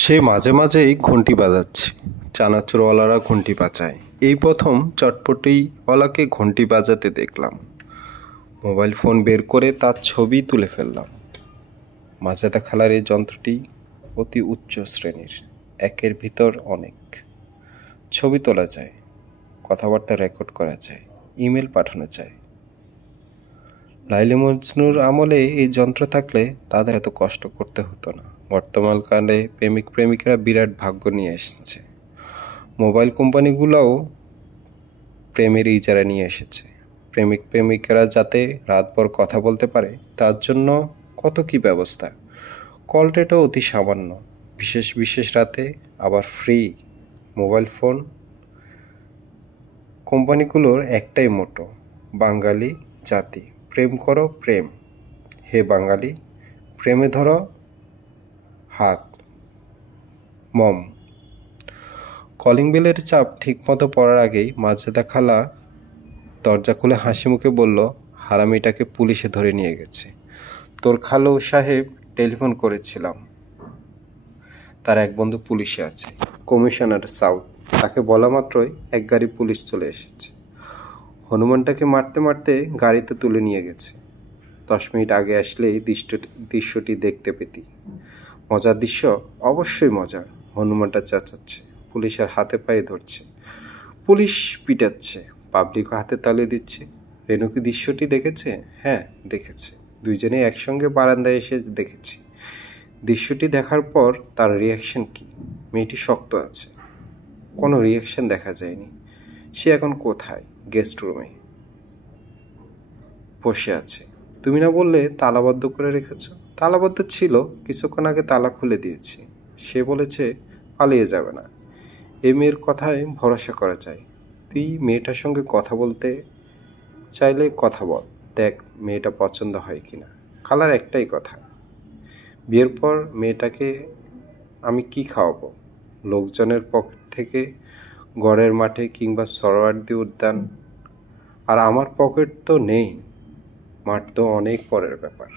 সে মাঝে মাঝেই ঘন্টি বাজাচ্ছে। চানাচুরওয়ালারা ঘন্টি বাজায়, এই প্রথম চটপটিওয়ালাকে ঘন্টি বাজাতে দেখলাম। মোবাইল ফোন বের করে তার ছবি তুলে ফেললাম। মাজেদা খালার এই যন্ত্রটি অতি উচ্চ শ্রেণীর, একের ভিতর অনেক। ছবি তোলা যায়, কথাবার্তা রেকর্ড করা যায়, ইমেল পাঠানো যায়। লাইলি মজনুর আমলে এই যন্ত্র থাকলে তাদের এত কষ্ট করতে হতো না। বর্তমানকালে প্রেমিক প্রেমিকারা বিরাট ভাগ্য নিয়ে এসেছে। মোবাইল কোম্পানিগুলোও প্রেমের ইজারা নিয়ে এসেছে। প্রেমিক প্রেমিকারা যাতে রাতভর কথা বলতে পারে তার জন্য কত কী ব্যবস্থা। কল রেটও অতি সামান্য, বিশেষ বিশেষ রাতে আবার ফ্রি। মোবাইল ফোন কোম্পানিগুলোর একটাই মোটো, বাঙালি জাতি প্রেম করো প্রেম। হে বাঙালি, প্রেমে ধরো হাত মম। কলিং বেলের চাপ ঠিকমতো পড়ার আগেই মাজেদা খালা দরজা খুলে হাসি মুখে বলল, হারামিটাকে পুলিশে ধরে নিয়ে গেছে। তোর খালু সাহেব টেলিফোন করেছিলাম, তার এক বন্ধু পুলিশে আছে, কমিশনার সাউথ। তাকে বলা মাত্রই এক গাড়ি পুলিশ চলে এসেছে। হনুমানটাকে মারতে মারতে গাড়িতে তুলে নিয়ে গেছে। 10 মিনিট আগে আসলেই দৃশ্যটি দেখতে পেতি। মজার দৃশ্য, অবশ্যই মজার। হনুমানটা চেঁচাচ্ছে, পুলিশের হাতে পায়ে ধরছে, পুলিশ পিটাচ্ছে, পাবলিকও হাতে তালি দিচ্ছে। রেণু কি দৃশ্যটি দেখেছে? হ্যাঁ দেখেছে, দুইজনেই একসঙ্গে বারান্দায় এসে দেখেছি। দৃশ্যটি দেখার পর তার রিয়াকশন কি? মেয়েটি শক্ত আছে, কোনো রিয়াকশন দেখা যায়নি। সে এখন কোথায়? গেস্ট রুমে বসে আছে। তুমি না বললে তালাবদ্ধ করে রেখেছ? তালাবদ্ধ ছিল, কিছুক্ষণ আগে তালা খুলে দিয়েছি। সে বলেছে পালিয়ে যাবে না। এ মেয়ের কথায় ভরসা করা যায়। তুই মেয়েটার সঙ্গে কথা বলতে চাইলে কথা বল, দেখ মেয়েটা পছন্দ হয় কিনা। খালার একটাই কথা, বিয়ের পর মেয়েটাকে আমি কি খাওয়াবো? লোকজনের পকেট থেকে গড়ের মাঠে কিংবা সরোয়ার্দী উদ্যান, আর আমার পকেট তো নেই। মাঠ তো অনেক পরের ব্যাপার।